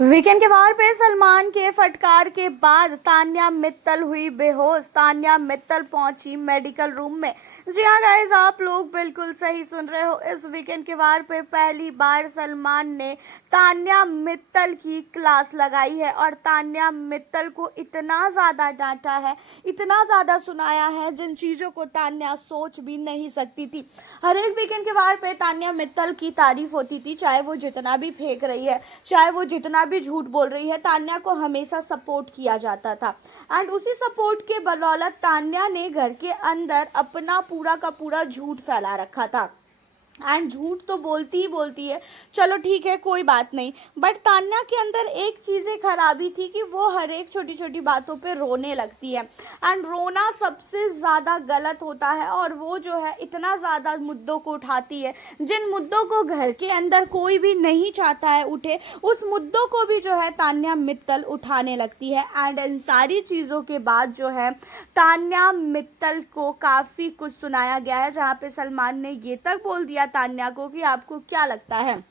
Weekend के वार पे सलमान के फटकार के बाद तान्या मित्तल हुई बेहोश। तान्या मित्तल पहुंची मेडिकल रूम में। जी हाँ गाइस, आप लोग बिल्कुल सही सुन रहे हो। इस वीकेंड के वार पे पहली बार सलमान ने तान्या मित्तल की क्लास लगाई है और तान्या मित्तल को इतना ज़्यादा डांटा है, इतना ज़्यादा सुनाया है जिन चीज़ों को तान्या सोच भी नहीं सकती थी। हर एक वीकेंड के वार पे तान्या मित्तल की तारीफ होती थी, चाहे वो जितना भी फेंक रही है, चाहे वो जितना भी झूठ बोल रही है, तान्या को हमेशा सपोर्ट किया जाता था। एंड उसी सपोर्ट के बदौलत तान्या ने घर के अंदर अपना पूरा का पूरा झूठ फैला रखा था। एंड झूठ तो बोलती ही बोलती है, चलो ठीक है कोई बात नहीं, बट तान्या के अंदर एक चीज़ें खराबी थी कि वो हर एक छोटी छोटी बातों पे रोने लगती है। एंड रोना सबसे ज़्यादा गलत होता है और वो जो है इतना ज़्यादा मुद्दों को उठाती है जिन मुद्दों को घर के अंदर कोई भी नहीं चाहता है उठे, उस मुद्दों को भी जो है तान्या मित्तल उठाने लगती है। एंड इन सारी चीज़ों के बाद जो है तान्या मित्तल को काफ़ी कुछ सुनाया गया है, जहाँ पे सलमान ने ये तक बोल दिया तान्या को कि आपको क्या लगता है,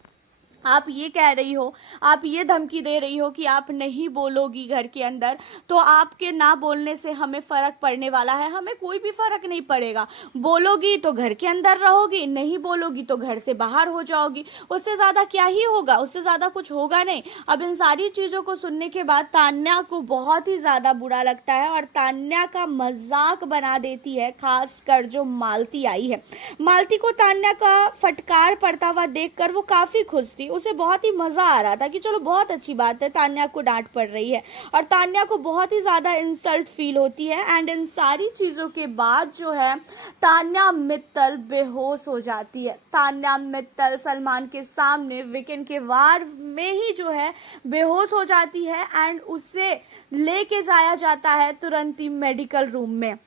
आप ये कह रही हो, आप ये धमकी दे रही हो कि आप नहीं बोलोगी घर के अंदर, तो आपके ना बोलने से हमें फ़र्क पड़ने वाला है? हमें कोई भी फ़र्क नहीं पड़ेगा। बोलोगी तो घर के अंदर रहोगी, नहीं बोलोगी तो घर से बाहर हो जाओगी। उससे ज़्यादा क्या ही होगा, उससे ज़्यादा कुछ होगा नहीं। अब इन सारी चीज़ों को सुनने के बाद तान्या को बहुत ही ज़्यादा बुरा लगता है और तान्या का मजाक बना देती है, खास कर जो मालती आई है। मालती को तान्या का फटकार पड़ता हुआ देखकर वो काफ़ी खुश थी। उसे बहुत ही मज़ा आ रहा था कि चलो बहुत अच्छी बात है, तान्या को डांट पड़ रही है। और तान्या को बहुत ही ज़्यादा इंसल्ट फील होती है। एंड इन सारी चीज़ों के बाद जो है तान्या मित्तल बेहोश हो जाती है। तान्या मित्तल सलमान के सामने वीकेंड के वार में ही जो है बेहोश हो जाती है। एंड उसे लेके जाया जाता है तुरंत ही मेडिकल रूम में,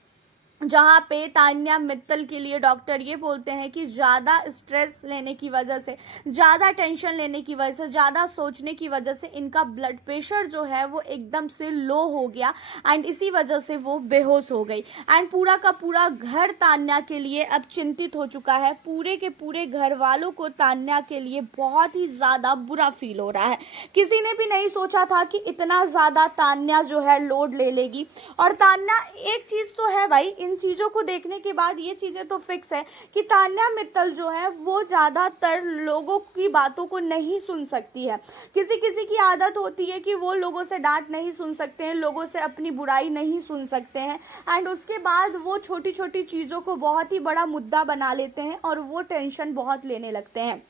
जहाँ पे तान्या मित्तल के लिए डॉक्टर ये बोलते हैं कि ज़्यादा स्ट्रेस लेने की वजह से, ज़्यादा टेंशन लेने की वजह से, ज़्यादा सोचने की वजह से इनका ब्लड प्रेशर जो है वो एकदम से लो हो गया एंड इसी वजह से वो बेहोश हो गई। एंड पूरा का पूरा घर तान्या के लिए अब चिंतित हो चुका है। पूरे के पूरे घर वालों को तान्या के लिए बहुत ही ज़्यादा बुरा फील हो रहा है। किसी ने भी नहीं सोचा था कि इतना ज़्यादा तान्या जो है लोड ले लेगी। और तान्या, एक चीज़ तो है भाई, इन चीज़ों को देखने के बाद ये चीज़ें तो फिक्स है कि तान्या मित्तल जो है वो ज़्यादातर लोगों की बातों को नहीं सुन सकती है। किसी किसी की आदत होती है कि वो लोगों से डांट नहीं सुन सकते हैं, लोगों से अपनी बुराई नहीं सुन सकते हैं। एंड उसके बाद वो छोटी छोटी चीज़ों को बहुत ही बड़ा मुद्दा बना लेते हैं और वो टेंशन बहुत लेने लगते हैं।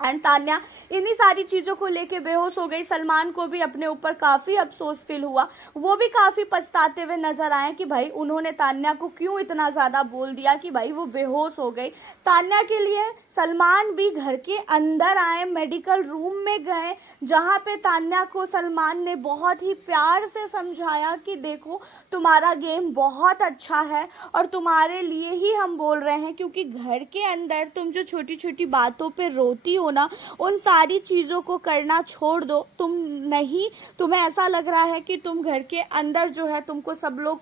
एंड तान्या इन्हीं सारी चीज़ों को लेके बेहोश हो गई। सलमान को भी अपने ऊपर काफ़ी अफसोस फील हुआ, वो भी काफ़ी पछताते हुए नजर आए कि भाई उन्होंने तान्या को क्यों इतना ज़्यादा बोल दिया कि भाई वो बेहोश हो गई। तान्या के लिए सलमान भी घर के अंदर आए, मेडिकल रूम में गए, जहाँ पे तान्या को सलमान ने बहुत ही प्यार से समझाया कि देखो तुम्हारा गेम बहुत अच्छा है और तुम्हारे लिए ही हम बोल रहे हैं, क्योंकि घर के अंदर तुम जो छोटी छोटी बातों पे रोती हो ना, उन सारी चीज़ों को करना छोड़ दो। तुम्हें ऐसा लग रहा है कि तुम घर के अंदर जो है तुमको सब लोग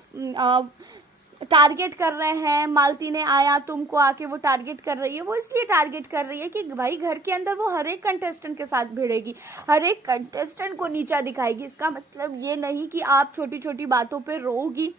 टारगेट कर रहे हैं, मालती ने आया तुमको आके वो टारगेट कर रही है। वो इसलिए टारगेट कर रही है कि भाई घर के अंदर वो हर एक कंटेस्टेंट के साथ भिड़ेगी, हर एक कंटेस्टेंट को नीचा दिखाएगी। इसका मतलब ये नहीं कि आप छोटी छोटी बातों पे रोगी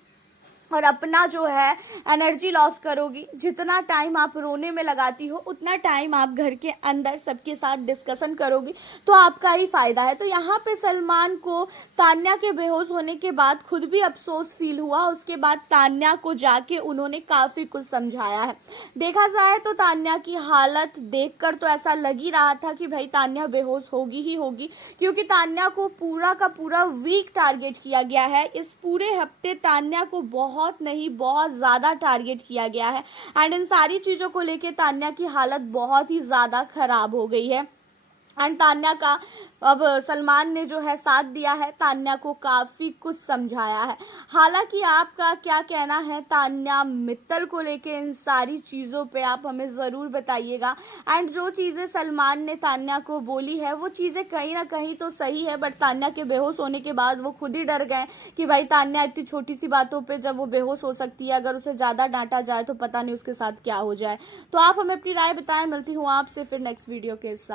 और अपना जो है एनर्जी लॉस करोगी। जितना टाइम आप रोने में लगाती हो उतना टाइम आप घर के अंदर सबके साथ डिस्कशन करोगी तो आपका ही फ़ायदा है। तो यहाँ पे सलमान को तान्या के बेहोश होने के बाद खुद भी अफसोस फील हुआ। उसके बाद तान्या को जाके उन्होंने काफ़ी कुछ समझाया है। देखा जाए तो तान्या की हालत देखकर तो ऐसा लग ही रहा था कि भाई तान्या बेहोश होगी ही होगी, क्योंकि तान्या को पूरा का पूरा वीक टारगेट किया गया है। इस पूरे हफ्ते तान्या को बहुत नहीं बहुत ज़्यादा टारगेट किया गया है। एंड इन सारी चीज़ों को लेके तान्या की हालत बहुत ही ज़्यादा खराब हो गई है। एंड तान्या का अब सलमान ने जो है साथ दिया है, तान्या को काफ़ी कुछ समझाया है। हालांकि आपका क्या कहना है तान्या मित्तल को लेके, इन सारी चीज़ों पे आप हमें ज़रूर बताइएगा। एंड जो चीज़ें सलमान ने तान्या को बोली है वो चीज़ें कहीं ना कहीं तो सही है, बट तान्या के बेहोश होने के बाद वो खुद ही डर गए कि भाई तान्या इतनी छोटी सी बातों पे जब वो बेहोश हो सकती है, अगर उसे ज़्यादा डांटा जाए तो पता नहीं उसके साथ क्या हो जाए। तो आप हमें अपनी राय बताएं। मिलती हूँ आपसे फिर नेक्स्ट वीडियो के साथ।